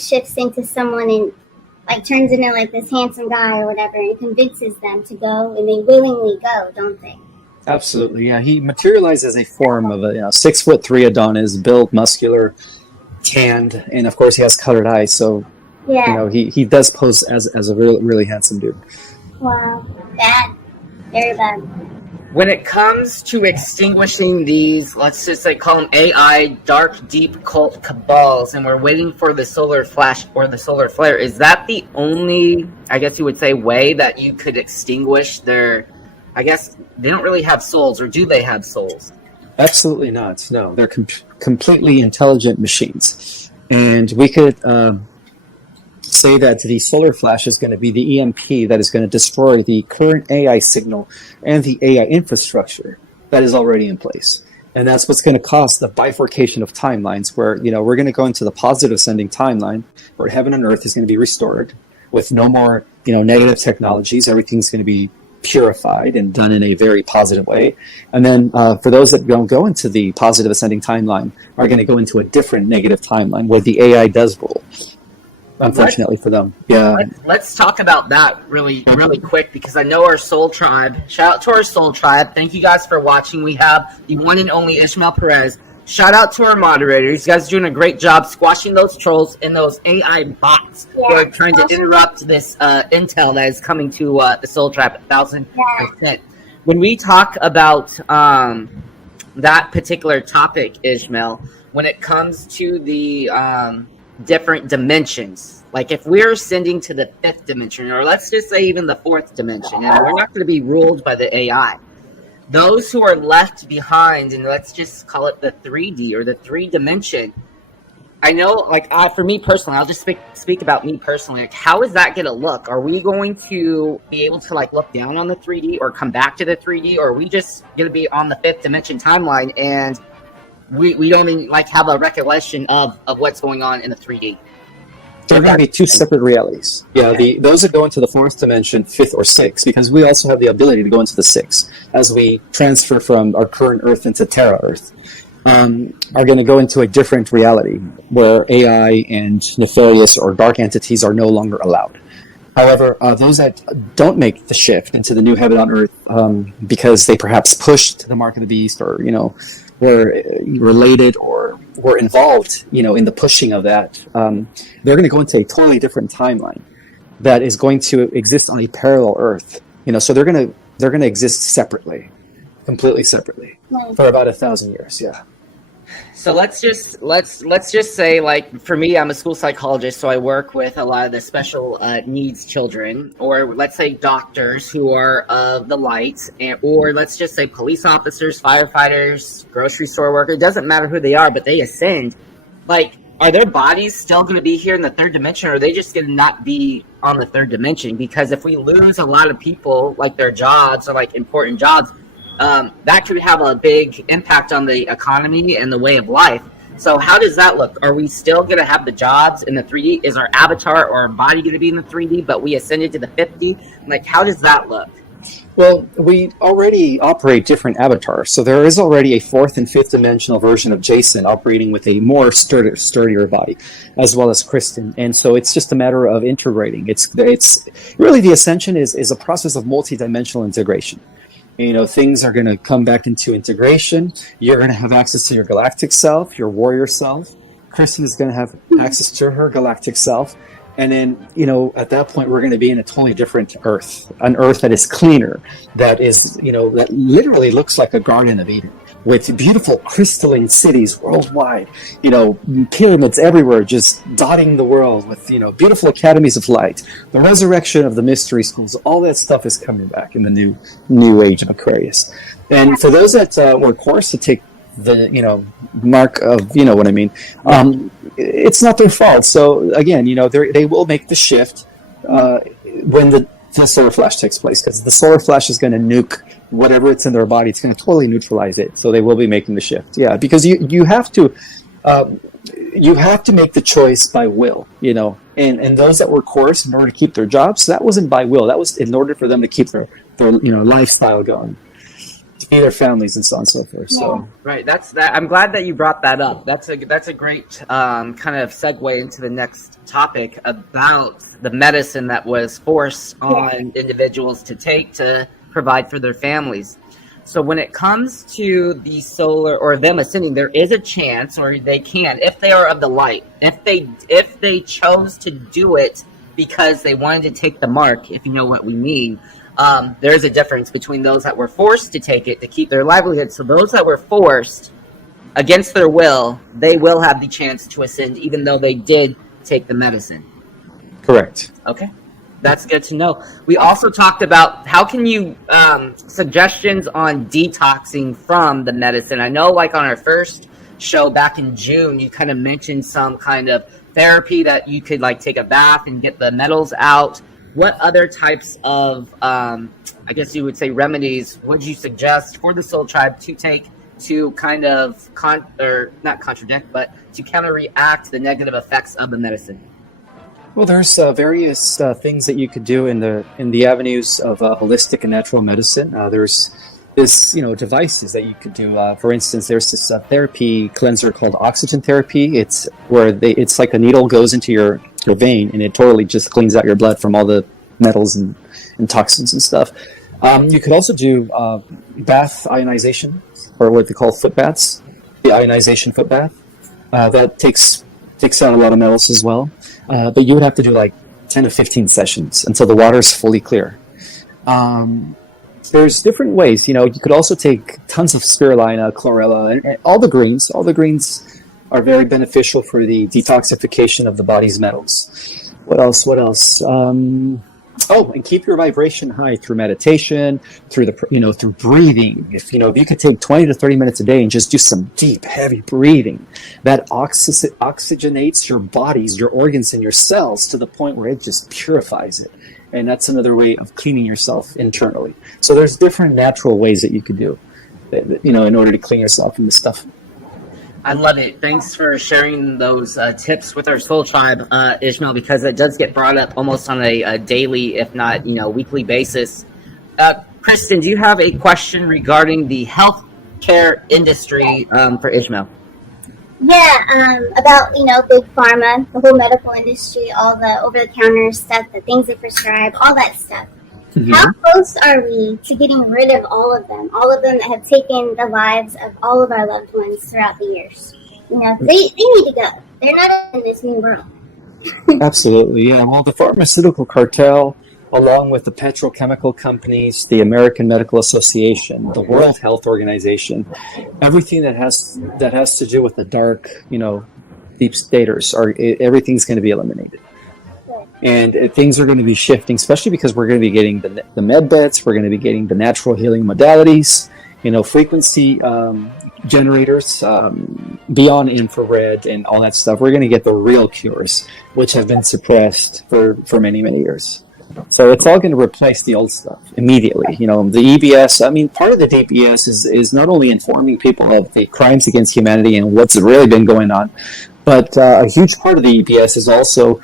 shifts into someone and like turns into like this handsome guy or whatever and convinces them to go, and they willingly go, don't they? Absolutely, yeah. He materialized as a form of a 6'3" Adonis, built, muscular, tanned, and of course he has colored eyes. So Yeah. he does pose as a really really handsome dude. Wow. Bad. Very bad. When it comes to extinguishing these, let's just say call them AI, dark, deep cult cabals, and we're waiting for the solar flash or the solar flare, is that the only, I guess you would say, way that you could extinguish their, I guess, they don't really have souls, or do they have souls? Absolutely not. No, they're completely intelligent machines. And we could say that the solar flash is going to be the EMP that is going to destroy the current AI signal and the AI infrastructure that is already in place. And that's what's going to cause the bifurcation of timelines where, we're going to go into the positive ascending timeline where heaven and earth is going to be restored with no more, negative technologies. Everything's going to be purified and done in a very positive way. And then for those that don't go into the positive ascending timeline are going to go into a different negative timeline where the AI does rule. Unfortunately for them. Yeah. Let's talk about that really, really quick, because I know our soul tribe. Shout out to our soul tribe. Thank you guys for watching. We have the one and only Ismael Perez. Shout out to our moderators. You guys are doing a great job squashing those trolls and those AI bots who are trying to interrupt this intel that is coming to the soul tribe 1,000%. When we talk about that particular topic, Ismael, when it comes to the different dimensions, like if we're ascending to the 5th dimension, or let's just say even the 4th dimension, and we're not going to be ruled by the AI, those who are left behind, and let's just call it the 3D or the 3 dimension, I know, like, for me personally, I'll just speak about me personally, like, how is that going to look? Are we going to be able to, like, look down on the 3D or come back to the 3D, or are we just going to be on the 5th dimension timeline and we don't even, like, have a recollection of what's going on in the 3D? They're going to be two separate realities. Yeah, those that go into the 4th dimension, 5th or 6th, because we also have the ability to go into the 6th as we transfer from our current Earth into Terra Earth, are going to go into a different reality where AI and nefarious or dark entities are no longer allowed. However, those that don't make the shift into the new heaven on Earth because they perhaps pushed the mark of the beast or, were related or were involved, in the pushing of that, they're going to go into a totally different timeline that is going to exist on a parallel Earth. So they're going to exist separately, completely separately, for about 1,000 years. Yeah. So let's just say, like, for me, I'm a school psychologist, so I work with a lot of the special needs children, or let's say doctors who are of the light, or let's just say police officers, firefighters, grocery store workers. It doesn't matter who they are, but they ascend. Like, are their bodies still going to be here in the 3rd dimension, or are they just going to not be on the 3rd dimension? Because if we lose a lot of people, like their jobs or like important jobs, that could have a big impact on the economy and the way of life. So how does that look? Are we still going to have the jobs in the 3D? Is our avatar or our body going to be in the 3D, but we ascended to the 50? Like, how does that look? Well, we already operate different avatars. So there is already a 4th and 5th dimensional version of Jason operating with a more sturdier body, as well as Kristen. And so it's just a matter of integrating. It's really, the ascension is a process of multi-dimensional integration. Things are going to come back into integration. You're going to have access to your galactic self, your warrior self. Kristen is going to have access to her galactic self. And then, at that point, we're going to be in a totally different Earth, an Earth that is cleaner, that is, that literally looks like a Garden of Eden, with beautiful crystalline cities worldwide, pyramids everywhere, just dotting the world with, beautiful academies of light, the resurrection of the mystery schools. All that stuff is coming back in the new age of Aquarius. And for those that were forced to take the, mark of, what I mean, it's not their fault. So again, they will make the shift when the solar flash takes place, because the solar flash is going to nuke whatever it's in their body. It's going to totally neutralize it. So they will be making the shift. Yeah, because you have to make the choice by will. And those that were coerced in order to keep their jobs, that wasn't by will. That was in order for them to keep their lifestyle going. feed their families and so on and so forth. So right, that's that. I'm glad that you brought that up. That's a great kind of segue into the next topic about the medicine that was forced on individuals to take to provide for their families. So when it comes to the solar or them ascending, there is a chance, or they can, if they are of the light, if they chose to do it because they wanted to take the mark, if you know what we mean. There is a difference between those that were forced to take it to keep their livelihood. So those that were forced against their will, they will have the chance to ascend, even though they did take the medicine. correct. Okay. That's good to know. We also talked about how can you suggestions on detoxing from the medicine. I know, like on our first show back in June, you kind of mentioned some kind of therapy that you could like take a bath and get the metals out. What other types of, I guess you would say, remedies would you suggest for the Soul Tribe to take to kind of not contradict, but to counter-react the negative effects of the medicine? Well, there's various things that you could do in the avenues of holistic and natural medicine. There's this, devices that you could do. For instance, there's this therapy cleanser called oxygen therapy. It's where it's like a needle goes into your vein and it totally just cleans out your blood from all the metals and toxins and stuff. You could also do bath ionization, or what they call foot baths. The ionization foot bath that takes out a lot of metals as well. But you would have to do like 10 to 15 sessions until the water is fully clear. There's different ways. You could also take tons of spirulina, chlorella, and all the greens. All the greens are very beneficial for the detoxification of the body's metals. What else? And keep your vibration high through meditation, through through breathing. If you could take 20 to 30 minutes a day and just do some deep, heavy breathing, that oxygenates your bodies, your organs, and your cells to the point where it just purifies it. And that's another way of cleaning yourself internally. So there's different natural ways that you could do, in order to clean yourself from this stuff. I love it. Thanks for sharing those tips with our Soul Tribe, Ismael, because it does get brought up almost on a daily, if not, weekly basis. Kristen, do you have a question regarding the healthcare industry for Ismael? Yeah, about, big pharma, the whole medical industry, all the over-the-counter stuff, the things they prescribe, all that stuff. Mm-hmm. How close are we to getting rid of all of them that have taken the lives of all of our loved ones throughout the years? They need to go. They're not in this new world. Absolutely, yeah. Well, the pharmaceutical cartel, along with the petrochemical companies, the American Medical Association, the World Health Organization, everything that has to do with the dark, deep staters, everything's going to be eliminated. And things are going to be shifting, especially because we're going to be getting the med beds, we're going to be getting the natural healing modalities, frequency generators, beyond infrared and all that stuff. We're going to get the real cures, which have been suppressed for many, many years. So it's all going to replace the old stuff immediately. The EBS, part of the DPS is not only informing people of the crimes against humanity and what's really been going on, but a huge part of the EBS is also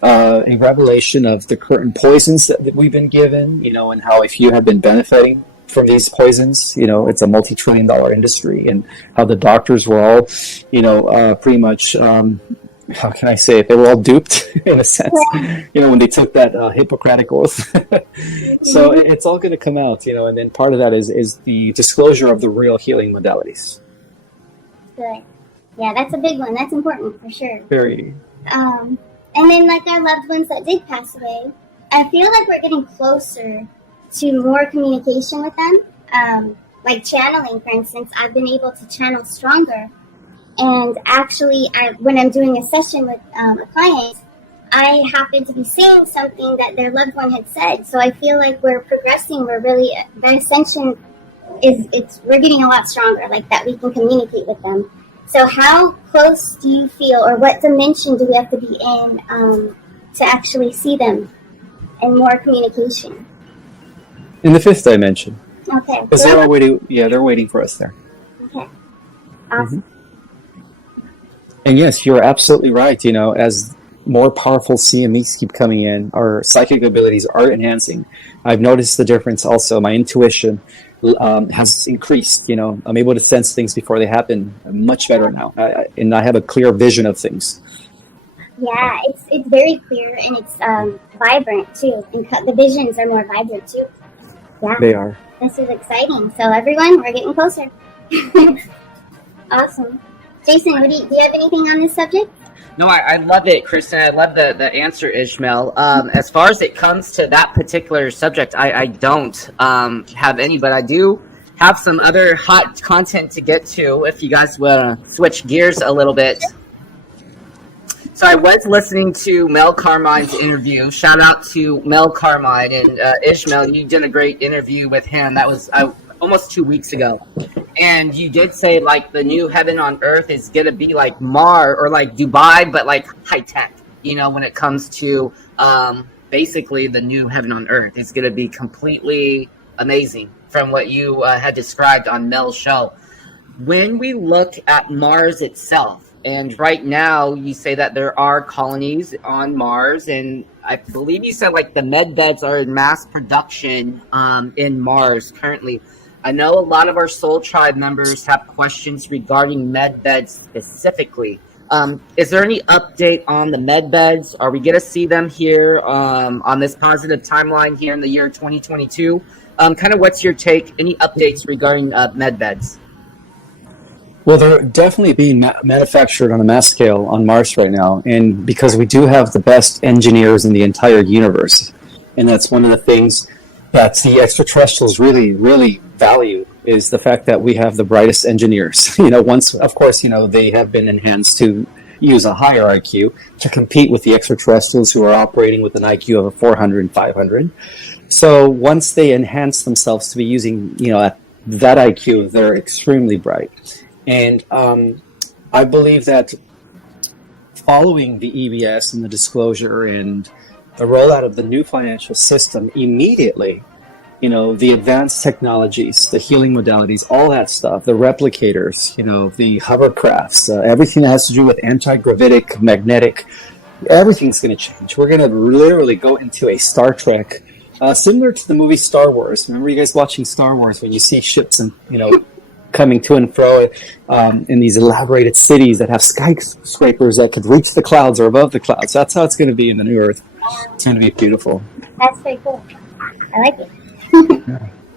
a revelation of the current poisons that we've been given, and how if you have been benefiting from these poisons, it's a multi-trillion-dollar industry, and how the doctors were all, pretty much, how can I say it? They were all duped in a sense, when they took that Hippocratic oath. So it's all going to come out, and then part of that is the disclosure of the real healing modalities. Good. Yeah, that's a big one. That's important for sure. Very. And then, like our loved ones that did pass away, I feel like we're getting closer to more communication with them. Like channeling, for instance, I've been able to channel stronger. And actually, when I'm doing a session with a client, I happen to be saying something that their loved one had said. So I feel like we're progressing. We're really, the ascension we're getting a lot stronger, like that we can communicate with them. So how close do you feel, or what dimension do we have to be in to actually see them and more communication? In the fifth dimension. Okay. Because they're all waiting. Yeah, they're waiting for us there. Okay. Awesome. Mm-hmm. And yes, you're absolutely right. As more powerful CMEs keep coming in, our psychic abilities are enhancing. I've noticed the difference also. My intuition has increased. I'm able to sense things before they happen much better now, and I have a clear vision of things. Yeah, it's very clear and it's vibrant too, and the visions are more vibrant too. Yeah, They are. this is exciting. So everyone, we're getting closer. Awesome, Jason. Do you have anything on this subject? No, I love it, Kristen. I love the answer, Ishmael. As far as it comes to that particular subject, I don't have any, but I do have some other hot content to get to if you guys want to switch gears a little bit. So I was listening to Mel Carmine's interview. Shout out to Mel Carmine and Ishmael. You did a great interview with him. That was almost 2 weeks ago. And you did say like the new heaven on earth is gonna be like Mars or like Dubai, but like high tech. When it comes to basically the new heaven on earth, it's gonna be completely amazing from what you had described on Mel's show. When we look at Mars itself, and right now you say that there are colonies on Mars, and I believe you said like the med beds are in mass production in Mars currently. I know a lot of our Soul Tribe members have questions regarding med beds specifically. Is there any update on the med beds? Are we going to see them here on this positive timeline here in the year 2022? Kind of what's your take? Any updates regarding med beds? Well, they're definitely being manufactured on a mass scale on Mars right now, and because we do have the best engineers in the entire universe, and that's one of the things that the extraterrestrials really, really value is the fact that we have the brightest engineers. Once, of course, they have been enhanced to use a higher IQ to compete with the extraterrestrials who are operating with an IQ of 400 and 500. So once they enhance themselves to be using, at that IQ, they're extremely bright. And I believe that following the EBS and the disclosure and the rollout of the new financial system immediately, the advanced technologies, the healing modalities, all that stuff, the replicators, the hovercrafts, everything that has to do with anti-gravitic, magnetic, everything's going to change. We're going to literally go into a Star Trek, similar to the movie Star Wars. Remember you guys watching Star Wars when you see ships and, coming to and fro in these elaborated cities that have skyscrapers that could reach the clouds or above the clouds. That's how it's going to be in the new Earth. It's going to be beautiful. That's very cool. I like it.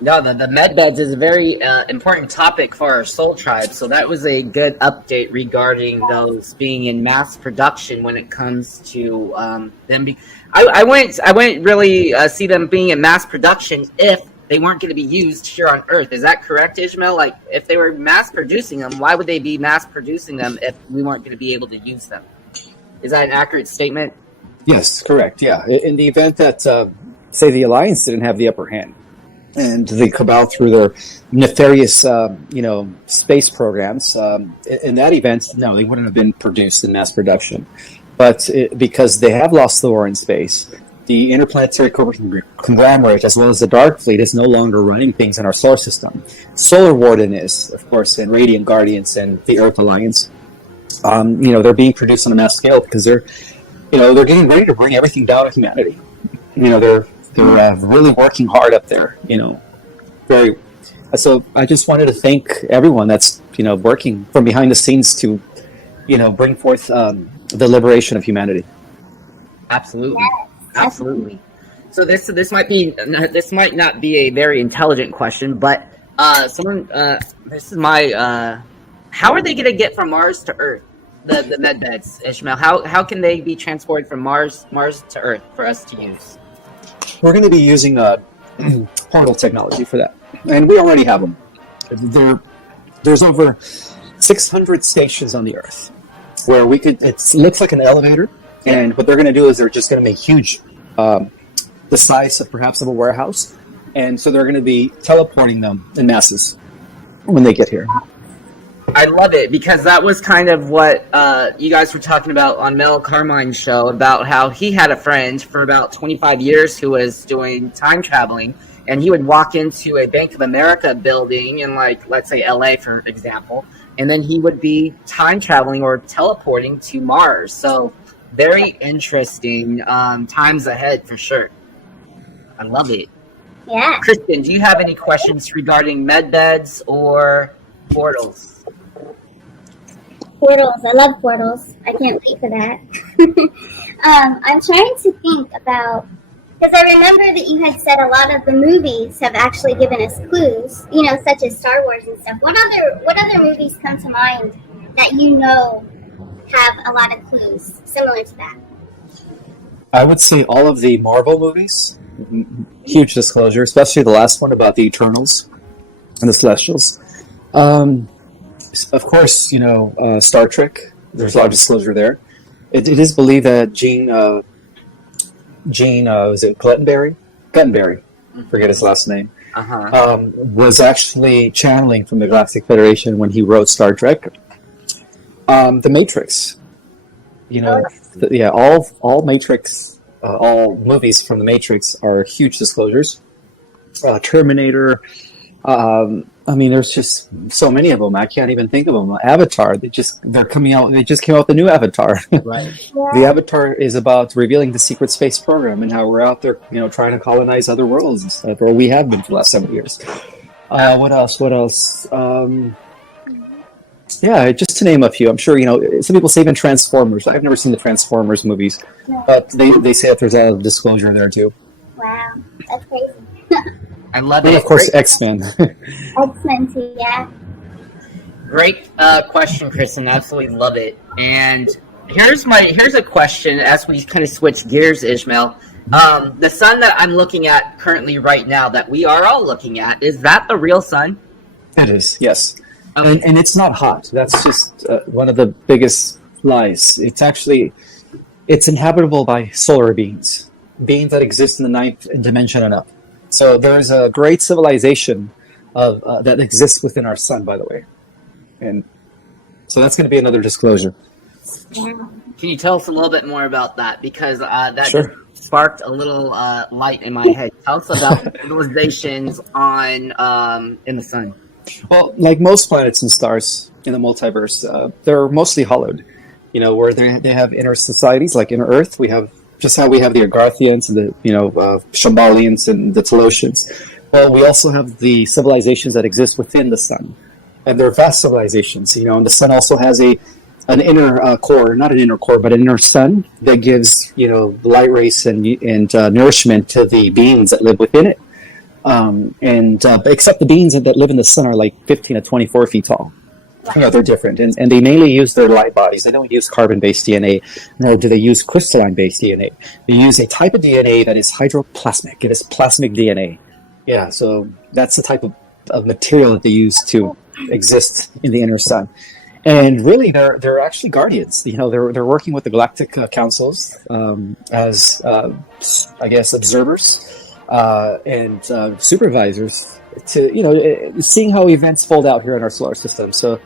No, the med beds is a very important topic for our Soul Tribe. So that was a good update regarding those being in mass production when it comes to them. I wouldn't really see them being in mass production if they weren't going to be used here on Earth. Is that correct, Ishmael? Like, if they were mass producing them, why would they be mass producing them if we weren't going to be able to use them? Is that an accurate statement? Yes, correct. Yeah. In the event that, say, the Alliance didn't have the upper hand, and the Cabal through their nefarious, space programs, in that event, no, they wouldn't have been produced in mass production. But because they have lost the war in space, the interplanetary conglomerate, as well as the Dark Fleet, is no longer running things in our solar system. Solar Warden is, of course, and Radiant Guardians and the Earth Alliance. They're being produced on a mass scale because they're getting ready to bring everything down to humanity. They're really working hard up there. Very. So I just wanted to thank everyone that's working from behind the scenes to bring forth the liberation of humanity. Absolutely. Yes. Absolutely. So this might not be a very intelligent question, but this is my how are they going to get from Mars to Earth? The med beds, Ishmael. How can they be transported from Mars to Earth for us to use? We're going to be using portal technology for that, and we already have them. There's over 600 stations on the Earth where we could. It looks like an elevator. And what they're going to do is they're just going to make huge, the size of perhaps of a warehouse. And so they're going to be teleporting them in masses when they get here. I love it because that was kind of what you guys were talking about on Mel Carmine's show about how he had a friend for about 25 years who was doing time traveling. And he would walk into a Bank of America building in, like, let's say LA, for example. And then he would be time traveling or teleporting to Mars. So very interesting times ahead for sure. I love it. Yeah. Kristen, do you have any questions regarding med beds or portals? Portals. I love portals. I can't wait for that. I'm trying to think about, because I remember that you had said a lot of the movies have actually given us clues, such as Star Wars and stuff. What other movies come to mind that have a lot of clues similar to that? I would say all of the Marvel movies, huge disclosure, especially the last one about the Eternals and the Celestials. Of course, Star Trek. There's a lot of disclosure there. It is believed that Gene was it Guttenberry, forget his last name, was actually channeling from the Galactic Federation when he wrote Star Trek. The Matrix, all Matrix, all movies from the Matrix are huge disclosures. Terminator. There's just so many of them. I can't even think of them. Avatar. They're coming out. They just came out with the new Avatar. Right. The Avatar is about revealing the secret space program and how we're out there, trying to colonize other worlds and stuff, or we have been for the last 7 years. What else? Just to name a few. I'm sure some people say even Transformers. I've never seen the Transformers movies, but they say that there's a lot of disclosure there too. Wow, that's crazy. I love And it. of course, X-Men. X-Men too, yeah. Great question, Kristen. Absolutely love it. And here's a question as we kind of switch gears, Ismael. The sun that I'm looking at currently right now, that we are all looking at, is that the real sun? It is, yes. Okay. And it's not hot. That's just one of the biggest lies. It's inhabitable by solar beings that exist in the ninth dimension and up. So there's a great civilization that exists within our sun, by the way. And so that's going to be another disclosure. Can you tell us a little bit more about that? Because that Sure. sparked a little light in my head. Tell us about civilizations in the sun. Well, like most planets and stars in the multiverse, they're mostly hollowed. Where they have inner societies, like inner Earth. We have just how we have the Argarthians and the Shambhalians and the Telosians. Well, we also have the civilizations that exist within the sun, and they're vast civilizations. And the sun also has an inner core, not an inner core, but an inner sun that gives light rays and nourishment to the beings that live within it. Except the beings that live in the sun are like 15 to 24 feet tall. They're different, and they mainly use their light bodies. They don't use carbon-based DNA, nor do they use crystalline-based DNA. They use a type of DNA that is hydroplasmic. It is plasmic DNA. Yeah, so that's the type of material that they use to exist in the inner sun. And really, they're actually guardians. They're working with the galactic councils as I guess observers and supervisors to seeing how events fold out here in our solar system. So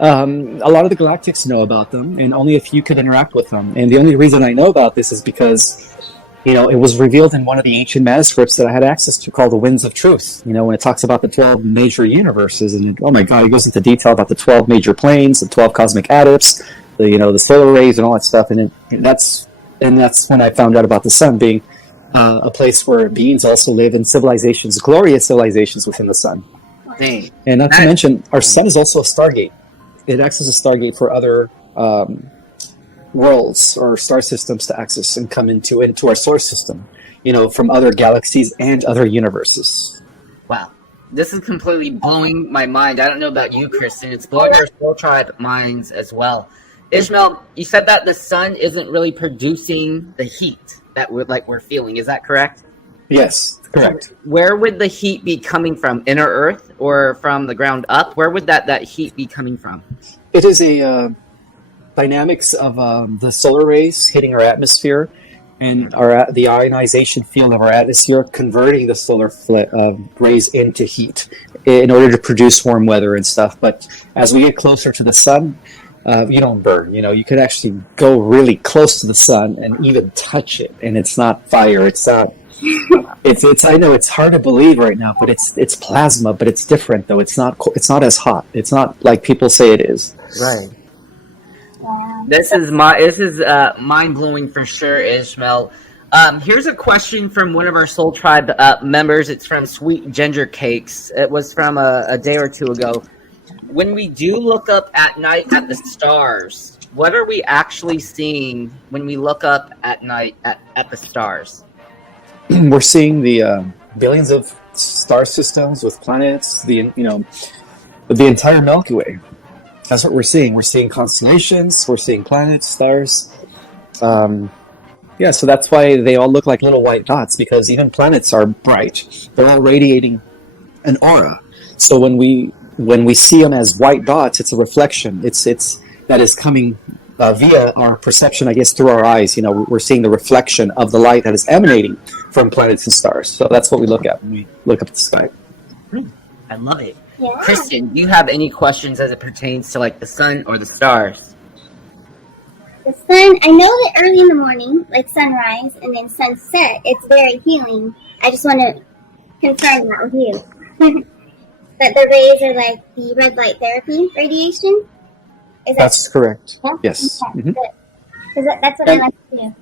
a lot of the galactics know about them, and only a few could interact with them. And the only reason I know about this is because it was revealed in one of the ancient manuscripts that I had access to, called the Winds of Truth. When it talks about the 12 major universes, and oh my God, it goes into detail about the 12 major planes, the 12 cosmic adepts, the solar rays, and all that stuff. And that's when I found out about the sun being a place where beings also live, in civilizations, glorious civilizations within the sun. Dang. And not to mention, our sun is also a stargate. It acts as a stargate for other worlds or star systems to access and come into our solar system, from other galaxies and other universes. Wow. This is completely blowing my mind. I don't know about you, Kristen. It's blowing our Soul Tribe minds as well. Ismael, you said that the sun isn't really producing the heat that we're feeling. Is that correct? Yes, correct. Where would the heat be coming from? Inner Earth or from the ground up? Where would that heat be coming from? It is a dynamics of the solar rays hitting our atmosphere and the ionization field of our atmosphere converting the solar rays into heat in order to produce warm weather and stuff. But as we get closer to the sun, you don't burn. You could actually go really close to the sun and even touch it, and it's not fire. It's not. It's. I know it's hard to believe right now, but it's plasma. But it's different though. It's not as hot. It's not like people say it is. Right. This is mind blowing for sure, Ismael. Here's a question from one of our Soul Tribe members. It's from Sweet Ginger Cakes. It was from a day or two ago. When we do look up at night at the stars, what are we actually seeing when we look up at night at the stars? We're seeing the billions of star systems with planets, the entire Milky Way. That's what we're seeing. We're seeing constellations, we're seeing planets, stars. So that's why they all look like little white dots, because even planets are bright. They're all radiating an aura. So when we see them as white dots, it's a reflection. It's that is coming via our perception, I guess, through our eyes. We're seeing the reflection of the light that is emanating from planets and stars. So that's what we look at when we look up at the sky. I love it. Yeah. Kristen, do you have any questions as it pertains to like the sun or the stars? The sun, I know that early in the morning, like sunrise and then sunset, it's very healing. I just want to confirm that with you. That the rays are like the red light therapy radiation? That's correct. Yeah? Yes. Okay, Mm-hmm. good. Because that's what I like to do.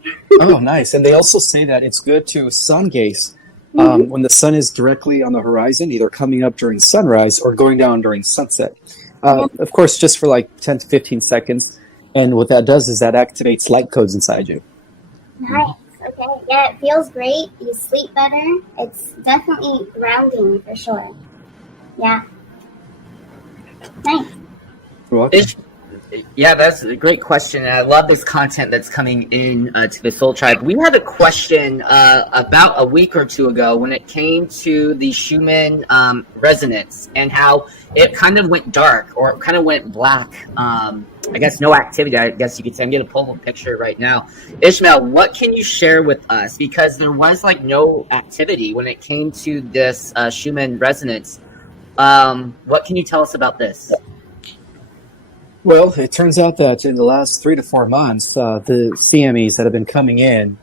Oh, nice. And they also say that it's good to sun gaze when the sun is directly on the horizon, either coming up during sunrise or going down during sunset. Of course, just for like 10 to 15 seconds. And what that does is that activates light codes inside you. Nice. Okay. Yeah, it feels great. You sleep better. It's definitely grounding for sure. Yeah. Nice. You're welcome. Yeah, that's a great question, and I love this content that's coming in to the Soul Tribe. We had a question about a week or two ago when it came to the Schumann resonance and how it kind of went dark or kind of went black. I guess no activity, I guess you could say. I'm going to pull a picture right now. Ismael, what can you share with us? Because there was like no activity when it came to this Schumann resonance. What can you tell us about this? Well, it turns out that in the last 3 to 4 months, the CMEs that have been coming in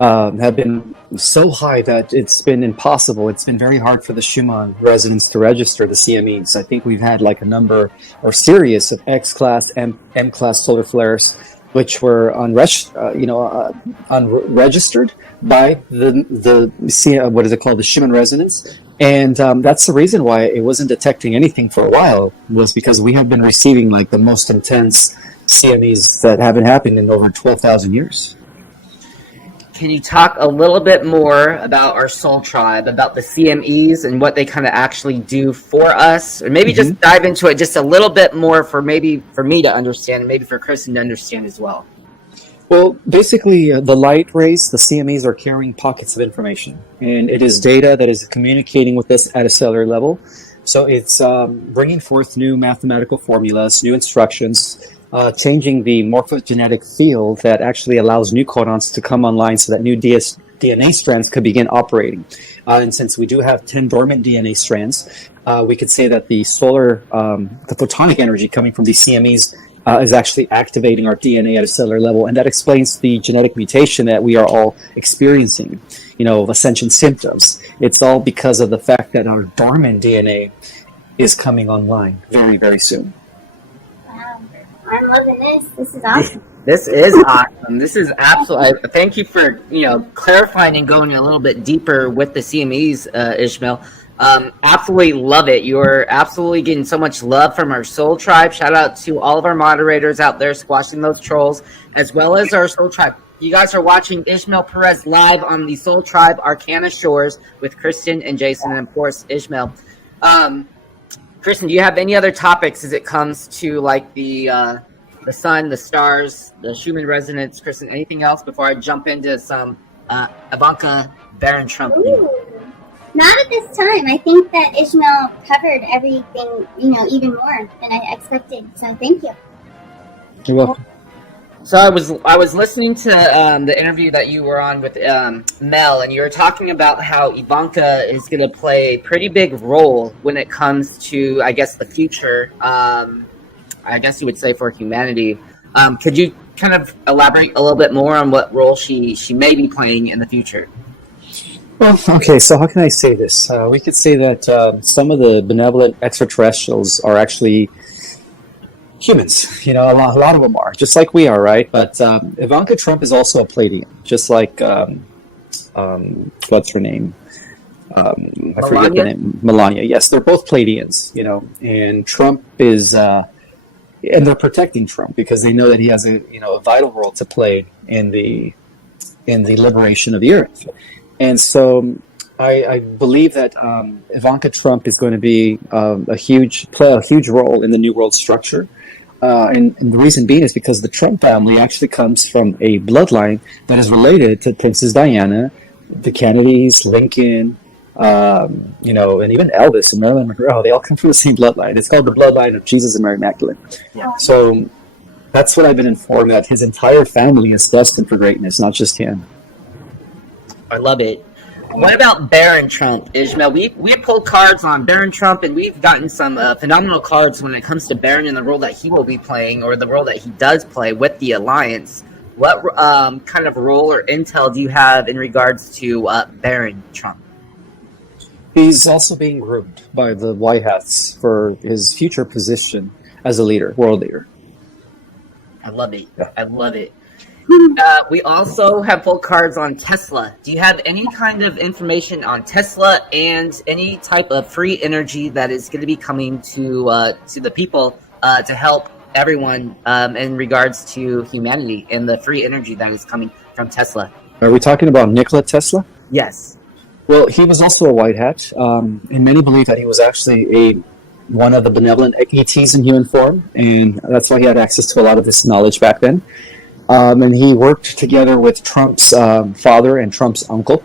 have been so high that it's been impossible. It's been very hard for the Schumann resonance to register the CMEs. I think we've had like a number or series of X-class, M-class solar flares, which were unregistered by what is it called, the Schumann resonance. And that's the reason why it wasn't detecting anything for a while, was because we have been receiving like the most intense CMEs that haven't happened in over 12,000 years. Can you talk a little bit more about our Soul Tribe, about the CMEs and what they kind of actually do for us? Or maybe just dive into it just a little bit more for me to understand, and maybe for Kristen to understand as well. Well, basically, the light rays, the CMEs, are carrying pockets of information, and it is data that is communicating with us at a cellular level. So it's bringing forth new mathematical formulas, new instructions, changing the morphogenetic field that actually allows new codons to come online so that new DNA strands could begin operating. And since we do have 10 dormant DNA strands, we could say that the photonic energy coming from these CMEs is actually activating our DNA at a cellular level, and that explains the genetic mutation that we are all experiencing, ascension symptoms. It's all because of the fact that our dormant DNA is coming online very, very soon. Wow. I'm loving this. This is awesome. This is awesome. This is absolutely. Thank you for clarifying and going a little bit deeper with the CMEs, Ismael. Absolutely love it. You're absolutely getting so much love from our Soul Tribe. Shout out to all of our moderators out there squashing those trolls, as well as our Soul Tribe. You guys are watching Ismael Perez live on the Soul Tribe Arcana Shores with Kristen and Jason, and of course Ismael. Kristen, do you have any other topics as it comes to like the sun, the stars, the Schumann resonance? Kristen, anything else before I jump into some Ivanka Barron Trump? Ooh. Not at this time. I think that Ismael covered everything, even more than I expected. So thank you. You're welcome. So I was listening to the interview that you were on with Mel, and you were talking about how Ivanka is going to play a pretty big role when it comes to, I guess, the future. I guess you would say for humanity. Could you kind of elaborate a little bit more on what role she may be playing in the future? Well, okay, so how can I say this? We could say that some of the benevolent extraterrestrials are actually humans. A lot of them are, just like we are, right? But Ivanka Trump is also a Pleiadian, just like what's her name? I forget the name. Melania. Yes, they're both Pleiadians, and Trump is, and they're protecting Trump because they know that he has a vital role to play in the liberation of the earth. And so I believe that Ivanka Trump is going to be play a huge role in the New World structure. And the reason being is because the Trump family actually comes from a bloodline that is related to Princess Diana, the Kennedys, Lincoln, and even Elvis and Marilyn Monroe. They all come from the same bloodline. It's called the bloodline of Jesus and Mary Magdalene. Yeah. So that's what I've been informed, that his entire family is destined for greatness, not just him. I love it. What about Baron Trump, Ismael? We pulled cards on Baron Trump, and we've gotten some phenomenal cards when it comes to Baron and the role that he will be playing, or the role that he does play with the Alliance. What kind of role or intel do you have in regards to Baron Trump? He's also being groomed by the White Hats for his future position as a leader, world leader. I love it. Yeah. I love it. We also have full cards on Tesla. Do you have any kind of information on Tesla and any type of free energy that is going to be coming to the people to help everyone in regards to humanity and the free energy that is coming from Tesla? Are we talking about Nikola Tesla? Yes. Well, he was also a white hat, and many believe that he was actually one of the benevolent ETs in human form, and that's why he had access to a lot of this knowledge back then. And he worked together with Trump's father and Trump's uncle.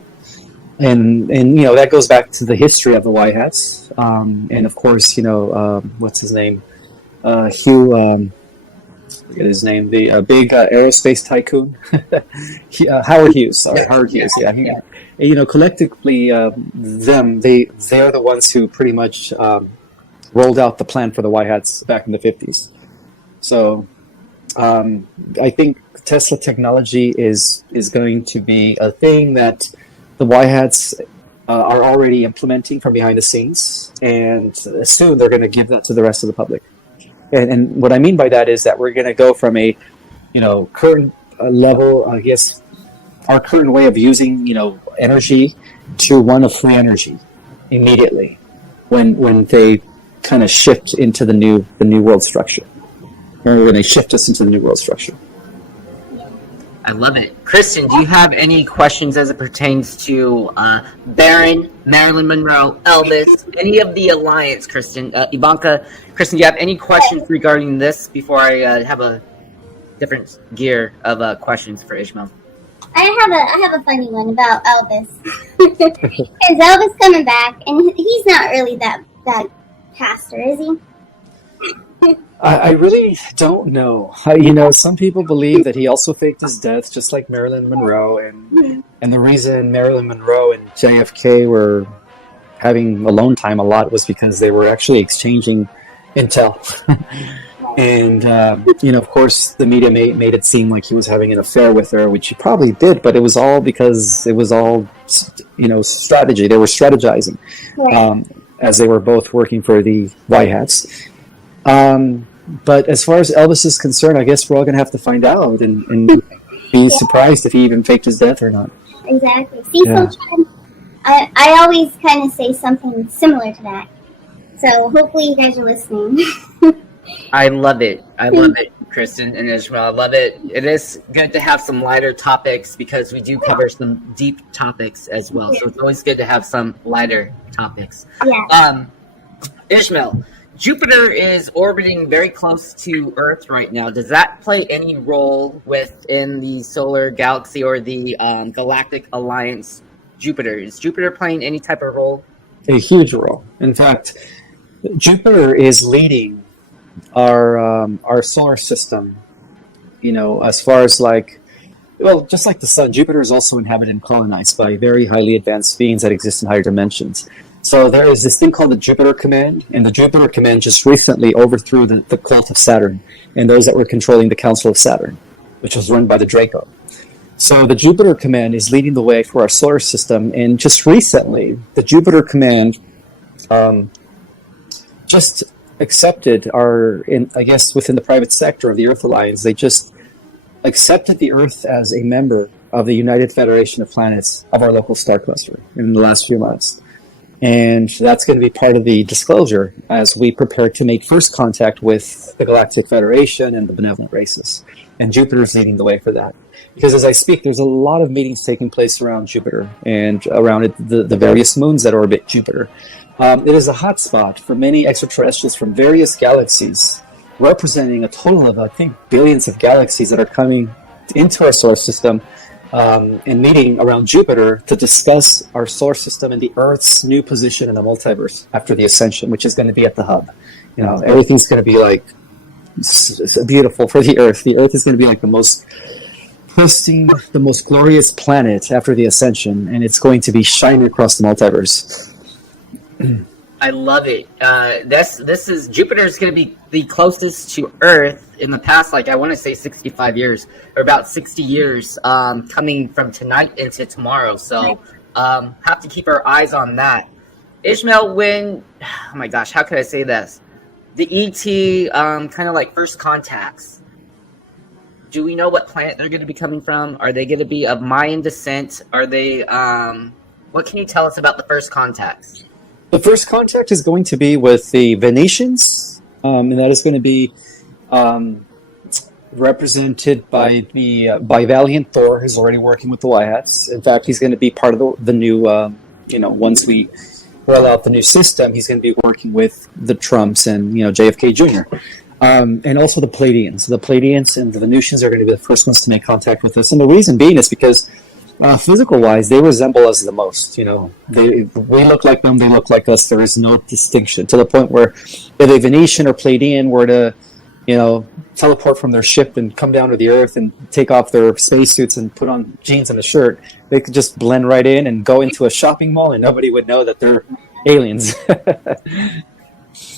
And that goes back to the history of the White Hats. And of course, what's his name? Hugh, forget his name, the big aerospace tycoon. Howard Hughes. Sorry, Howard Hughes. Yeah. Collectively, they are the ones who pretty much rolled out the plan for the White Hats back in the 50s. So I think Tesla technology is going to be a thing that the White Hats are already implementing from behind the scenes, and soon they're going to give that to the rest of the public. And what I mean by that is that we're going to go from a current level, I guess, our current way of using energy to one of free energy immediately when they kind of shift into the new world structure. Or when they shift us into the new world structure. I love it. Kristen, do you have any questions as it pertains to Baron, Marilyn Monroe, Elvis, any of the Alliance, Kristen? Ivanka, Kristen, do you have any questions regarding this before I have a different gear of questions for Ismael? I have a funny one about Elvis. Is Elvis coming back? And he's not really that pastor, is he? I really don't know. Some people believe that he also faked his death, just like Marilyn Monroe, and the reason Marilyn Monroe and JFK were having alone time a lot was because they were actually exchanging intel. And of course, the media made it seem like he was having an affair with her, which he probably did, but it was all because it was all strategy. They were strategizing as they were both working for the White Hats. But as far as Elvis is concerned, I guess we're all going to have to find out and be surprised if he even faked his death or not. Exactly. I always kind of say something similar to that. So hopefully you guys are listening. I love it. I love it, Kristen and Ismael. I love it. It is good to have some lighter topics because we do cover some deep topics as well. So it's always good to have some lighter topics. Yeah. Ismael, Jupiter is orbiting very close to Earth right now. Does that play any role within the solar galaxy or the Galactic Alliance Jupiter? Is Jupiter playing any type of role? A huge role. In fact, Jupiter is leading our solar system, as far as just like the sun, Jupiter is also inhabited and colonized by very highly advanced beings that exist in higher dimensions. So there is this thing called the Jupiter Command, and the Jupiter Command just recently overthrew the cult of Saturn and those that were controlling the Council of Saturn, which was run by the Draco. So the Jupiter Command is leading the way for our solar system, and just recently, the Jupiter Command just accepted within the private sector of the Earth Alliance, they just accepted the Earth as a member of the United Federation of Planets of our local star cluster in the last few months. And that's going to be part of the disclosure as we prepare to make first contact with the Galactic Federation and the benevolent races. And Jupiter is leading the way for that. Because as I speak, there's a lot of meetings taking place around Jupiter and around the various moons that orbit Jupiter. It is a hotspot for many extraterrestrials from various galaxies, representing a total of, I think, billions of galaxies that are coming into our solar system and meeting around Jupiter to discuss our solar system and the Earth's new position in the multiverse after the ascension, which is going to be at the hub. You know, everything's going to be like beautiful for the Earth. The Earth is going to be like the most pristine, the most glorious planet after the ascension, and it's going to be shining across the multiverse. I love it. This is Jupiter's going to be the closest to Earth in the past, like I want to say 65 years or about 60 years, coming from tonight into tomorrow. So have to keep our eyes on that. Ishmael, oh my gosh, how could I say this? The ET kind of like first contacts. Do we know what planet they're going to be coming from? Are they going to be of Mayan descent? Are they? What can you tell us about the first contacts? The first contact is going to be with the Venetians, and that is going to be represented by Valiant Thor, who's already working with the White Hats. In fact, he's going to be part of the new, once we roll out the new system, he's going to be working with the Trumps and, JFK Jr. And also the Pleiadians. The Pleiadians and the Venusians are going to be the first ones to make contact with us. And the reason being is because physical-wise, they resemble us the most. We look like them, they look like us. There is no distinction, to the point where if a Venetian or Pleiadian were to, teleport from their ship and come down to the Earth and take off their spacesuits and put on jeans and a shirt, they could just blend right in and go into a shopping mall and nobody would know that they're aliens.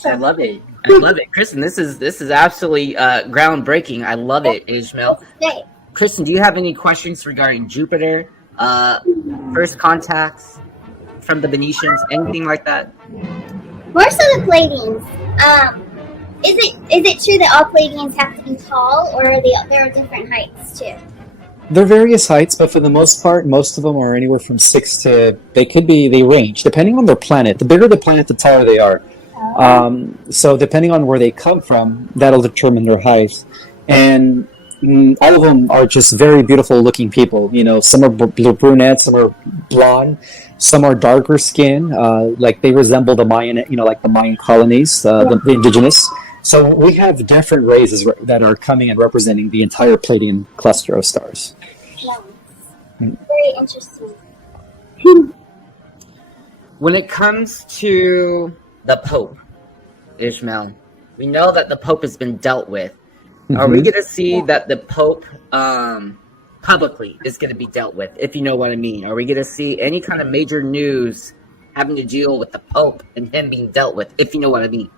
I love it. I love it. Kristen, this is absolutely groundbreaking. I love it, Ishmael. Kristen, do you have any questions regarding Jupiter, first contacts from the Venetians, anything like that? More so the Pleiadians. Is it true that all Pleiadians have to be tall, or there are different heights too? There are various heights, but for the most part, most of them are anywhere from 6 to... They range, depending on their planet. The bigger the planet, the taller they are. So depending on where they come from, that'll determine their height. And all of them are just very beautiful looking people. Some are brunette, some are blonde, some are darker skin, like they resemble the Mayan, like the Mayan colonies, the indigenous. So we have different races that are coming and representing the entire Pleiadian cluster of stars. Nice. Very interesting. When it comes to the Pope, Ishmael, we know that the Pope has been dealt with. Mm-hmm. Are we going to see that the Pope publicly is going to be dealt with, if you know what I mean? Are we going to see any kind of major news having to deal with the Pope and him being dealt with, if you know what I mean?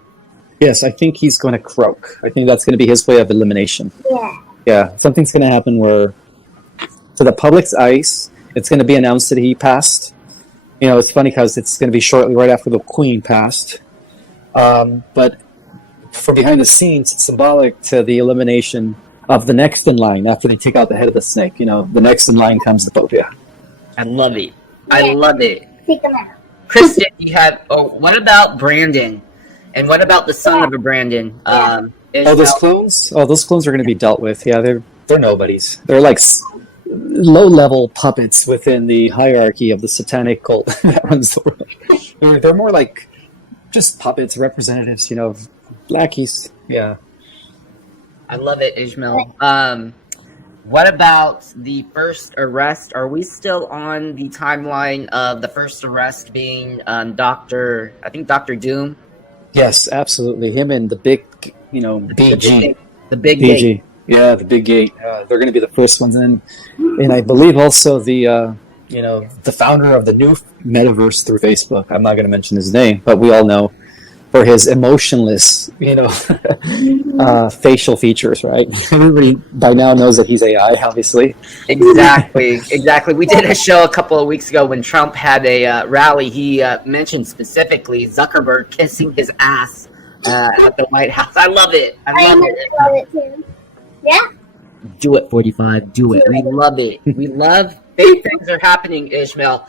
Yes, I think he's going to croak. I think that's going to be his way of elimination. Yeah. Yeah, something's going to happen where, to the public's eyes, it's going to be announced that he passed. It's funny because it's going to be shortly right after the Queen passed. But from behind the scenes, it's symbolic to the elimination of the next in line after they take out the head of the snake. The next in line comes the Pope. Yeah. I love it. I love it. Take them out. Kristen, what about Brandon? And what about the son of a Brandon? Those clones? Those clones are going to be dealt with. Yeah, they're nobodies. They're like low-level puppets within the hierarchy of the satanic cult that runs the world. They're more like just puppets, representatives, lackeys. Yeah. I love it, Ishmael. What about the first arrest? Are we still on the timeline of the first arrest being Dr. Doom? Yes, absolutely. Him and the big, BG. The big BG. gate. Yeah, the big gate. They're going to be the first ones in. And I believe also the founder of the new metaverse through Facebook. I'm not going to mention his name, but we all know for his emotionless, facial features, right? Everybody by now knows that he's AI, obviously. Exactly. We did a show a couple of weeks ago when Trump had a rally. He mentioned specifically Zuckerberg kissing his ass at the White House. I love it. I love it too. Yeah. Do it, 45. Do it. We love it. We love big things are happening, Ishmael.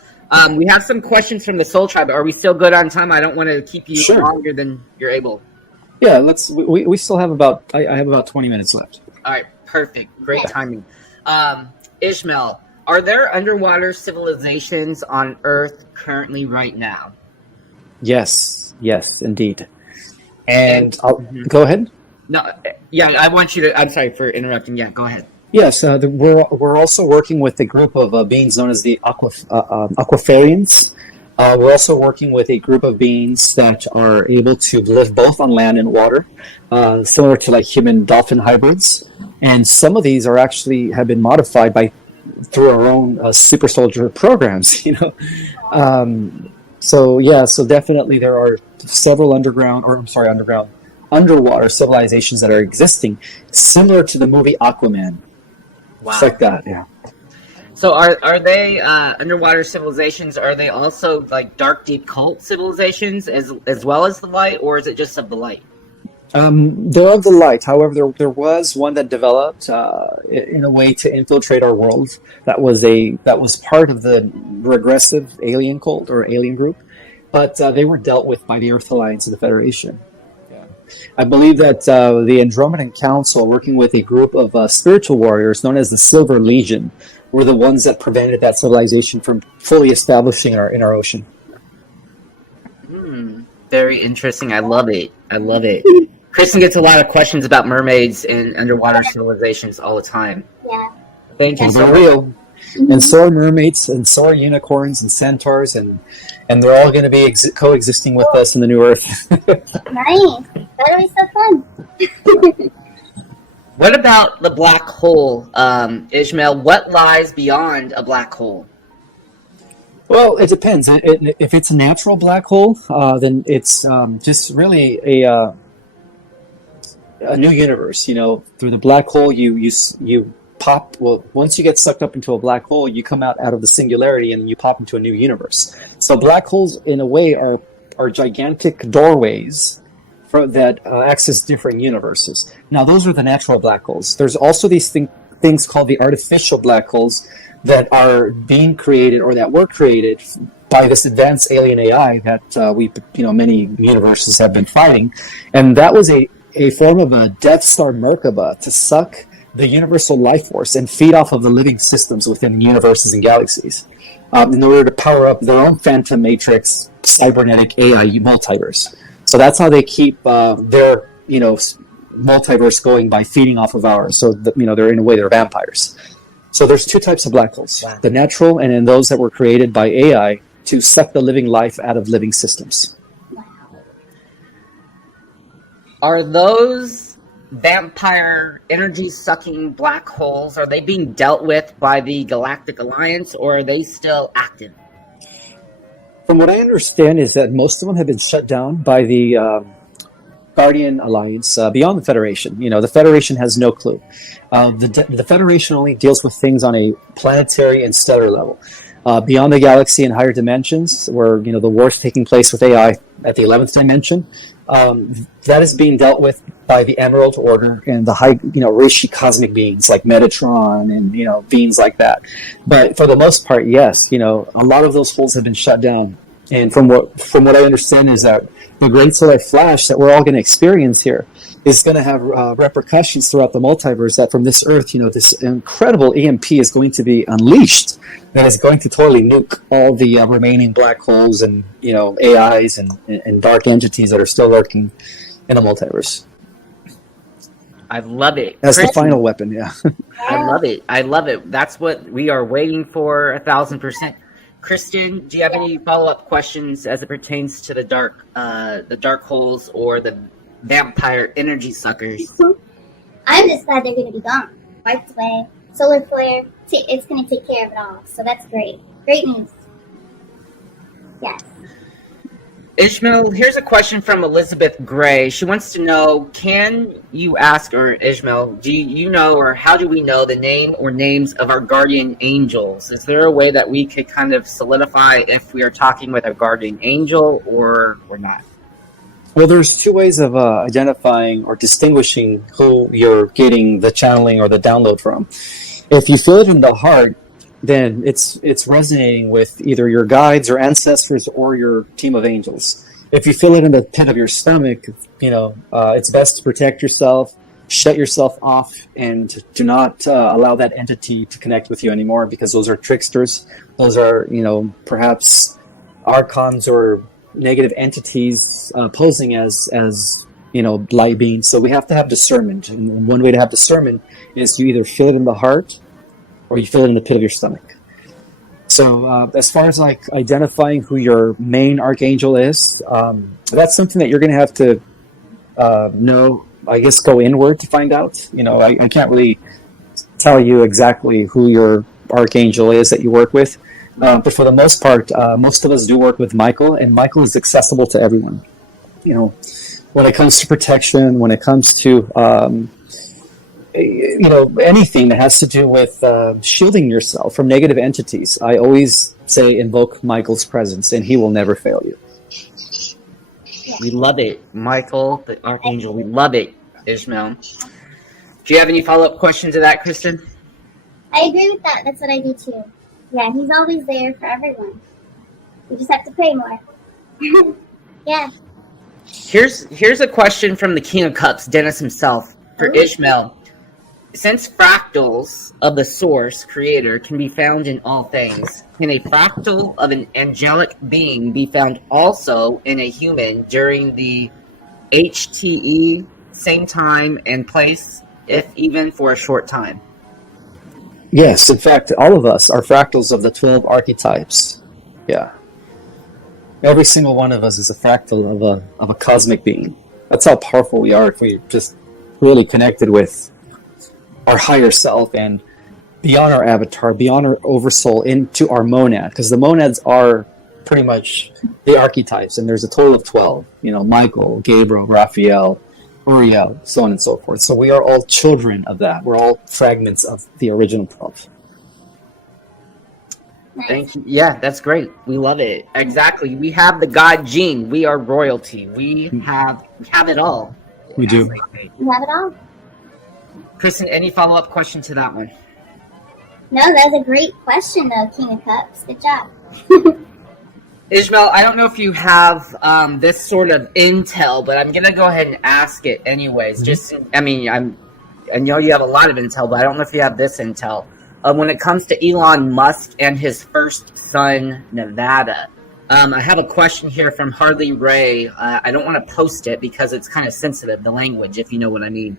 We have some questions from the Soul Tribe. Are we still good on time? I don't want to keep you Sure. longer than you're able. Yeah, we still have I have about 20 minutes left. All right, perfect. Great timing. Ishmael, are there underwater civilizations on Earth currently right now? Yes, indeed. And go ahead. No, yeah, I want you to. I'm sorry for interrupting. Yeah, go ahead. Yes, we're also working with a group of beings known as the aquafarians. We're also working with a group of beings that are able to live both on land and water, similar to like human dolphin hybrids. And some of these are actually have been modified through our own super soldier programs. So definitely there are several underwater civilizations that are existing, similar to the movie Aquaman. Wow. It's like that, yeah. So are they underwater civilizations? Are they also like dark, deep cult civilizations as well as the light, or is it just of the light? They're of the light. However, there was one that developed in a way to infiltrate our world. That was part of the regressive alien cult or alien group, but they were dealt with by the Earth Alliance of the Federation. I believe that the Andromedan Council, working with a group of spiritual warriors known as the Silver Legion, were the ones that prevented that civilization from fully establishing in our ocean. Very interesting. I love it. Kristen gets a lot of questions about mermaids and underwater civilizations all the time. Yeah. Thank you so They're much. real. And so are mermaids, and so are unicorns and centaurs, and they're all going to be coexisting with us in the new Earth. Nice. That'll be so fun. What about the black hole, Ishmael? What lies beyond a black hole? Well, it depends. If it's a natural black hole, then it's just really a new universe. Through the black hole, you pop. Well, once you get sucked up into a black hole, you come out of the singularity and you pop into a new universe. So black holes, in a way, are gigantic doorways that access different universes. Now, those are the natural black holes. There's also these things called the artificial black holes that are being created or that were created by this advanced alien AI that many universes have been fighting, and that was a form of a Death Star Merkaba to suck the universal life force and feed off of the living systems within universes and galaxies in order to power up their own phantom matrix cybernetic AI multiverse. So that's how they keep their multiverse going, by feeding off of ours. So they're, in a way, they're vampires. So there's two types of black holes: Wow. the natural, and then those that were created by AI to suck the living life out of living systems. Are those vampire energy-sucking black holes, are they being dealt with by the Galactic Alliance, or are they still active? From what I understand is that most of them have been shut down by the Guardian Alliance beyond the Federation. The Federation has no clue. The Federation only deals with things on a planetary and stellar level. Beyond the galaxy and higher dimensions, where the war's taking place with AI at the 11th dimension, that is being dealt with by the Emerald Order and the high, Rishi cosmic beings like Metatron and beings like that. But for the most part, yes, a lot of those holes have been shut down. And from what I understand is that the great solar flash that we're all going to experience here is going to have repercussions throughout the multiverse. That from this Earth, this incredible EMP is going to be unleashed that is going to totally nuke all the remaining black holes and AIs and dark entities that are still lurking in the multiverse. I love it. As the Kristen, final weapon, yeah. I love it. That's what we are waiting for 1,000%. Kristen, do you have any follow-up questions as it pertains to the dark holes or the vampire energy suckers? I'm just glad they're going to be gone. Wiped away. Solar flare. It's going to take care of it all. So that's great. Great news. Yes. Ishmael, here's a question from Elizabeth Gray. She wants to know, can you ask, or Ishmael, do you know, or how do we know the name or names of our guardian angels? Is there a way that we could kind of solidify if we are talking with a guardian angel or not? Well, there's two ways of identifying or distinguishing who you're getting the channeling or the download from. If you feel it in the heart, then it's resonating with either your guides or ancestors or your team of angels. If you feel it in the pit of your stomach, it's best to protect yourself, shut yourself off, and do not allow that entity to connect with you anymore, because those are tricksters. Those are, perhaps archons or negative entities posing as light beings. So we have to have discernment, and one way to have discernment is you either feel it in the heart or you feel it in the pit of your stomach. So as far as like identifying who your main archangel is, that's something that you're going to have to know. I guess go inward to find out. I can't really tell you exactly who your archangel is that you work with. But for the most part, most of us do work with Michael, and Michael is accessible to everyone. When it comes to protection, when it comes to anything that has to do with shielding yourself from negative entities, I always say invoke Michael's presence, and he will never fail you. We love it, Michael, the Archangel. We love it, Ismael. Do you have any follow-up questions to that, Kristen? I agree with that. That's what I do too. Yeah, he's always there for everyone. We just have to pray more. Yeah. Here's a question from the King of Cups, Dennis himself, for Ismael. Since fractals of the source creator can be found in all things, can a fractal of an angelic being be found also in a human during the HTE, same time and place, if even for a short time? Yes, in fact, all of us are fractals of the 12 archetypes. Yeah. Every single one of us is a fractal of a cosmic being. That's how powerful we are if we just really connected with our higher self and beyond our avatar, beyond our oversoul, into our monad. Because the monads are pretty much the archetypes, and there's a total of 12. Michael, Gabriel, Raphael, Uriel, so on and so forth. So we are all children of that. We're all fragments of the original 12. Thank you. Yeah, that's great. We love it. Exactly. We have the God gene. We are royalty. We have it all. We do. We have it all. Kristen, any follow-up question to that one? No, that's a great question, though, King of Cups. Good job. Ismael, I don't know if you have this sort of intel, but I'm gonna go ahead and ask it anyways. I know you have a lot of intel, but I don't know if you have this intel. When it comes to Elon Musk and his first son, Nevada, I have a question here from Harley Ray. I don't want to post it because it's kind of sensitive, the language, if you know what I mean.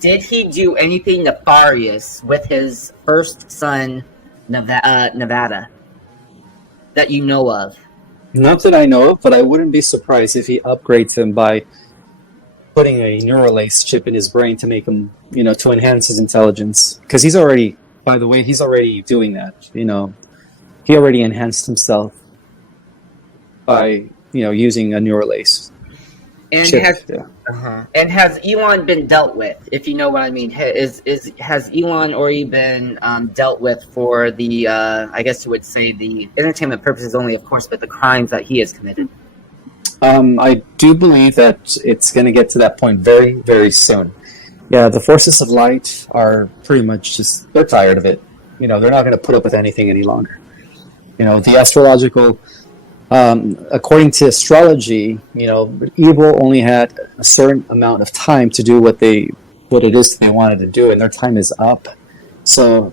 Did he do anything nefarious with his first son, Nevada, that you know of? Not that I know of, but I wouldn't be surprised if he upgrades him by putting a Neuralace chip in his brain to make him, to enhance his intelligence. Because he's already doing that. He already enhanced himself by, using a Neuralace. And chip, has Elon been dealt with? If you know what I mean, has Elon already been dealt with for the I guess you would say the entertainment purposes only, of course, but the crimes that he has committed? I do believe that it's going to get to that point very, very soon. Yeah, the forces of light are pretty much they're tired of it. They're not going to put up with anything any longer. The astrological. According to astrology, evil only had a certain amount of time to do what it is they wanted to do, and their time is up. So,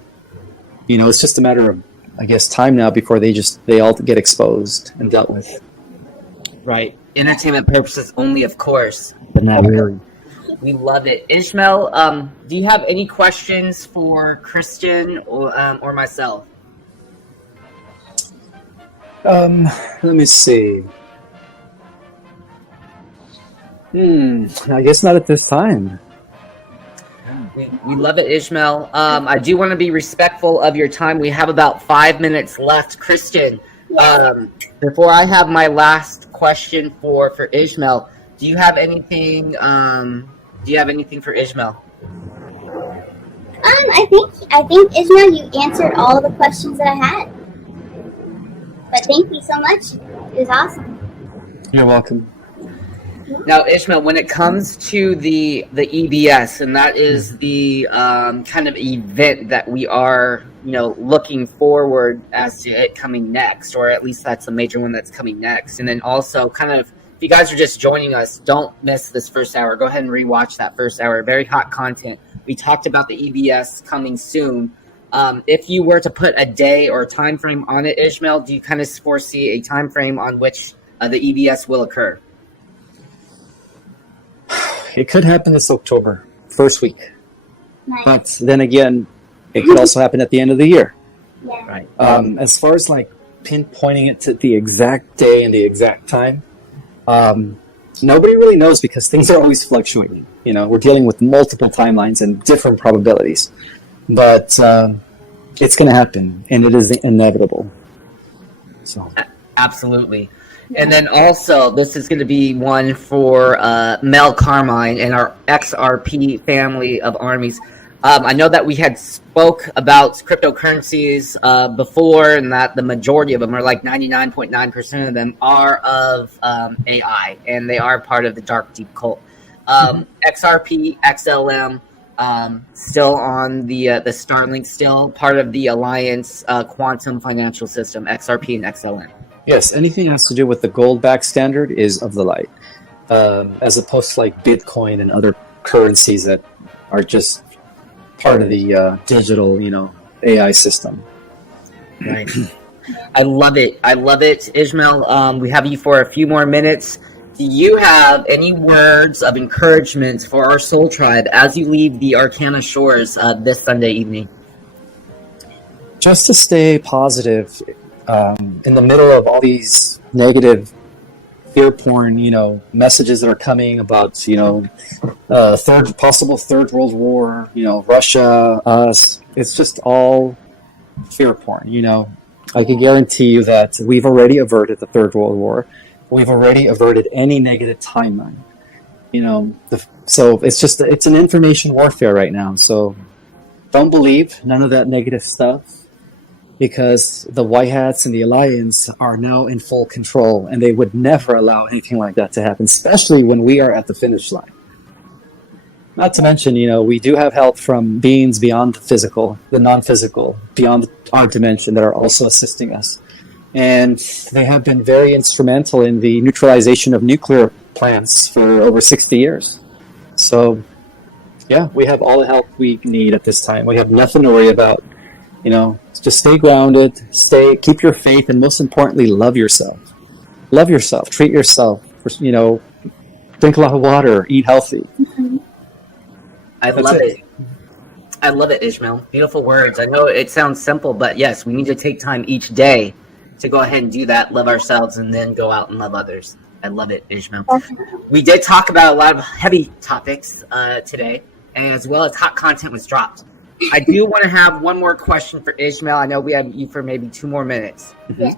it's just a matter of, I guess, time now before they all get exposed and dealt with. Right. Entertainment purposes only, of course. But not really. We love it. Ismael, do you have any questions for Kristen or myself? Let me see. I guess not at this time. We love it, Ismael. I do want to be respectful of your time. We have about 5 minutes left. Kristen, before I have my last question for Ismael, do you have anything? For Ismael? I think Ismael, you answered all the questions that I had. But thank you so much. It was awesome. You're welcome. Now, Ishmael, when it comes to the EBS, and that is the kind of event that we are, looking forward as to it coming next, or at least that's a major one that's coming next. And then also, kind of, if you guys are just joining us, don't miss this first hour. Go ahead and rewatch that first hour. Very hot content. We talked about the EBS coming soon. If you were to put a day or a time frame on it, Ishmael, do you kind of foresee a time frame on which the EBS will occur? It could happen this October, first week. Nice. But then again, it could also happen at the end of the year. Yeah. Right. As far as like pinpointing it to the exact day and the exact time, nobody really knows because things are always fluctuating. We're dealing with multiple timelines and different probabilities. But it's going to happen, and it is inevitable. So. Absolutely. And then also, this is going to be one for Mel Carmine and our XRP family of armies. I know that we had spoke about cryptocurrencies before, and that the majority of them are like 99.9% of them are of AI, and they are part of the dark deep cult. XRP, XLM, still on the Starlink, still part of the Alliance quantum financial system, XRP and XLM. Yes, anything that has to do with the gold-backed standard is of the light, as opposed to like Bitcoin and other currencies that are just part of the digital, AI system. Right. I love it. I love it, Ismael. We have you for a few more minutes. Do you have any words of encouragement for our soul tribe as you leave the Arcana shores this Sunday evening? Just to stay positive. In the middle of all these negative fear porn, messages that are coming about, possible third world war, Russia, us, it's just all fear porn, I can guarantee you that we've already averted the third world war. We've already averted any negative timeline, so it's an information warfare right now. So don't believe none of that negative stuff. Because the White Hats and the Alliance are now in full control, and they would never allow anything like that to happen, especially when we are at the finish line. Not to mention, we do have help from beings beyond the physical, the non-physical, beyond our dimension that are also assisting us. And they have been very instrumental in the neutralization of nuclear plants for over 60 years. So, yeah, we have all the help we need at this time. We have nothing to worry about. Just stay grounded, keep your faith, and most importantly, love yourself. Love yourself, treat yourself, drink a lot of water, eat healthy. I love it. I love it, Ishmael. Beautiful words. I know it sounds simple, but yes, we need to take time each day to go ahead and do that, love ourselves, and then go out and love others. I love it, Ishmael. We did talk about a lot of heavy topics today, as well as hot content was dropped. I do want to have one more question for Ishmael. I know we have you for maybe 2 more minutes. Yeah.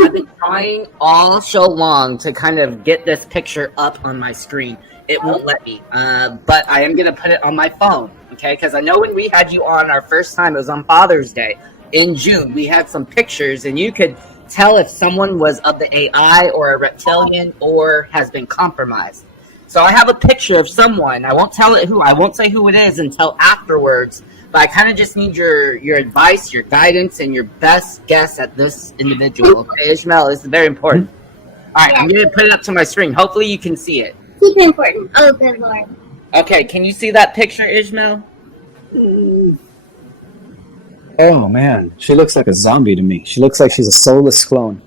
I've been trying all show long to kind of get this picture up on my screen. It won't let me, but I am going to put it on my phone, okay? Because I know when we had you on our first time, it was on Father's Day in June. We had some pictures, and you could tell if someone was of the AI or a reptilian or has been compromised. So I have a picture of someone. I won't tell it who. I won't say who it is until afterwards. But I kind of just need your advice, your guidance, and your best guess at this individual. Okay, Ishmael, this is very important. All right, I'm going to put it up to my screen. Hopefully you can see it. Keep it important. Oh, good Lord. Okay, can you see that picture, Ishmael? Oh, man. She looks like a zombie to me. She looks like she's a soulless clone.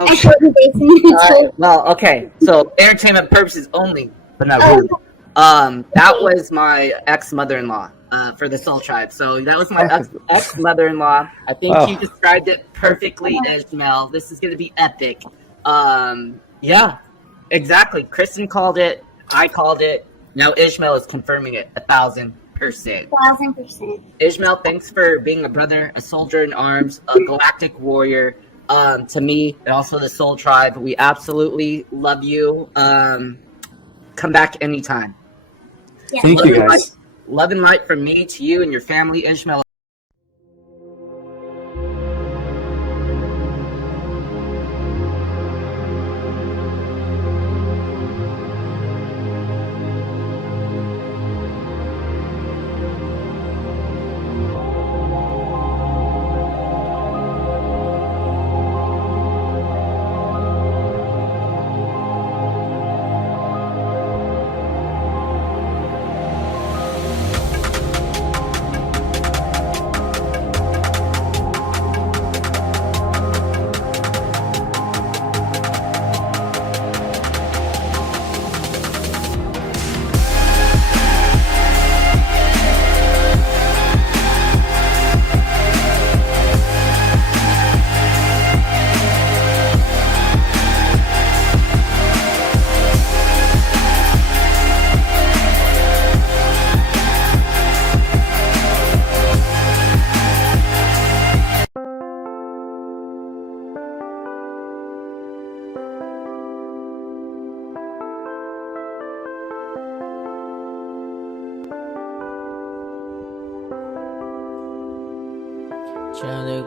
I told you, Jason. Well, okay. So, entertainment purposes only, but not really. That was my ex-mother-in-law. For the Soul Tribe. So that was my ex-mother-in-law. I think you described it perfectly, Ishmael. This is going to be epic. Yeah, exactly. Kristen called it. I called it. Now Ishmael is confirming it 1,000%. 1,000%. Ishmael, thanks for being a brother, a soldier in arms, a galactic warrior. To me, and also the Soul Tribe, we absolutely love you. Come back anytime. Yeah. Thank you, guys. Love and light from me to you and your family, Ishmael.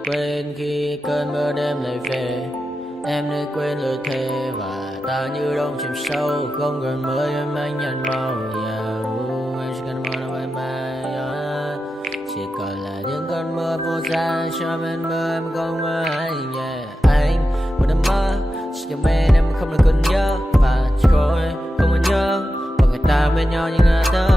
quên khi cơn mưa đêm lại về. Em đã quên lời thề và ta như đông chìm sâu. Không gần mới em anh nhận màu. Em chỉ cần mơ đâu em bay. Chỉ còn là những cơn mưa vô giá cho bên mơ em không mơ anh. Anh một đêm mơ chỉ cho bên em không được cần nhớ và chỉ thôi không muốn nhớ và người ta bên nhau như ngã tớ.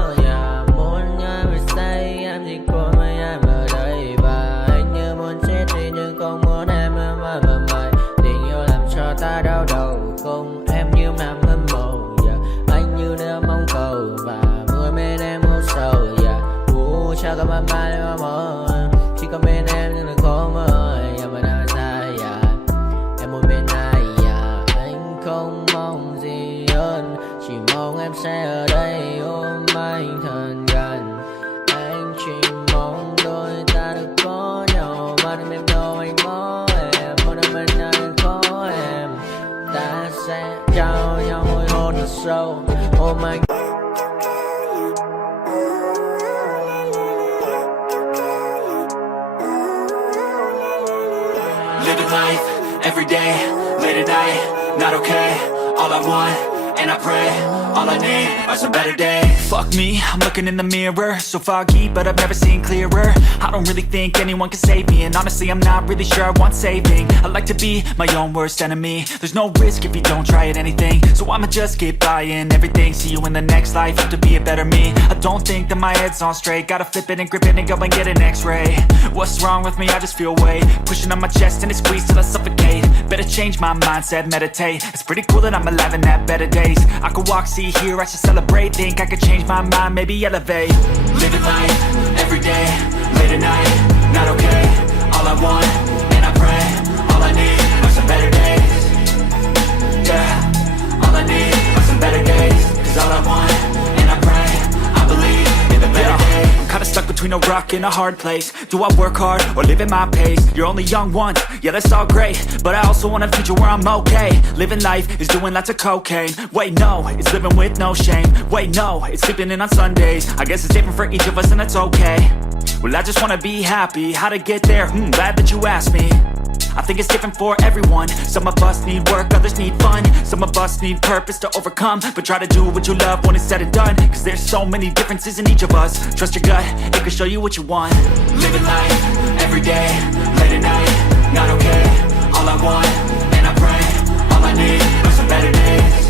Muốn nhớ về say em chỉ còn với em ở đây và anh như muốn chết đi nhưng không muốn em mơ mày. Tình yêu làm cho ta đau đầu không em như nằm hâm mộ. Anh như đeo mong cầu và mưa bên em hôn sầu. Chắc có mang mai mà mơ chỉ có bên em nhưng đừng có mơ. Mà đã ra em muốn bên ai anh không mong gì hơn chỉ mong em sẽ ở đây ôm anh thật gần. Anh chỉ mong đôi ta được có nhau mà đừng em đâu anh có em muốn ở bên anh có em. Ta sẽ trao nhau môi hôn thật sâu ôm anh. Living life, every day, late at night, not okay. All I want, and I pray, all I need are some better days. Fuck me, I'm looking in the mirror, so foggy, but I've never seen clearer. I don't really think anyone can save me, and honestly I'm not really sure I want saving. I like to be my own worst enemy. There's no risk if you don't try at anything, so I'ma just keep buying everything. See you in the next life, have to be a better me. I don't think that my head's on straight, gotta flip it and grip it and go and get an x-ray. What's wrong with me? I just feel weight pushing on my chest and it squeezes till I suffocate. Better change my mindset, meditate. It's pretty cool that I'm alive and have better days. I could walk, see, hear, I should celebrate. Think I could change my mind, maybe elevate. Living life, every day, late at night, not okay. All I want, and I pray, all I need are some better days. Yeah, all I need are some better days. Cause all I want, and I pray, I believe in the better days. I'm kinda stuck between a rock and a hard place. Do I work hard or live at my pace? You're only young once, yeah that's all great, but I also want a future where I'm okay. Living life is doing lots of cocaine. Wait no, it's living with no shame. Wait no, it's sleeping in on Sundays. I guess it's different for each of us and that's okay. Well I just wanna be happy, how to get there? Glad that you asked me. I think it's different for everyone. Some of us need work, others need fun. Some of us need purpose to overcome. But try to do what you love when it's said and done. Cause there's so many differences in each of us. Trust your gut, it can show you what you want. Living life, every day, late at night, not okay. All I want, and I pray, all I need are some better days.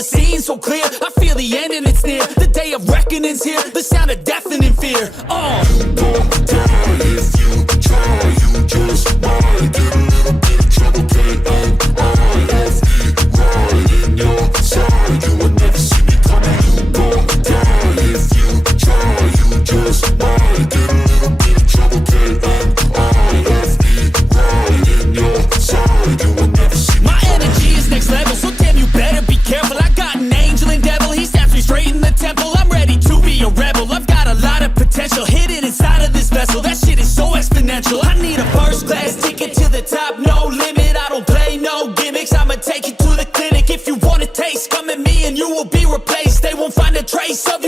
never seen so clear. I feel the end and it's near. The day of reckoning's here. The sound of deafening fear. You gon' die if you try. You just might get a little bit of trouble. K-O-I-F-E, right in your side. You will never see me coming. You gon' die if you try. You just might get a little bit of trouble. K-O-I-F-E, right in your side. You will never see me. My energy is next level, so damn you better be careful. I got an angel and devil, he snaps me straight in the temple. I'm ready to be a rebel, I've got a lot of potential hidden inside of this vessel. That shit is so exponential. I need a first class ticket to the top, no limit. I don't play no gimmicks, I'ma take you to the clinic. If you want a taste, come at me and you will be replaced. They won't find a trace of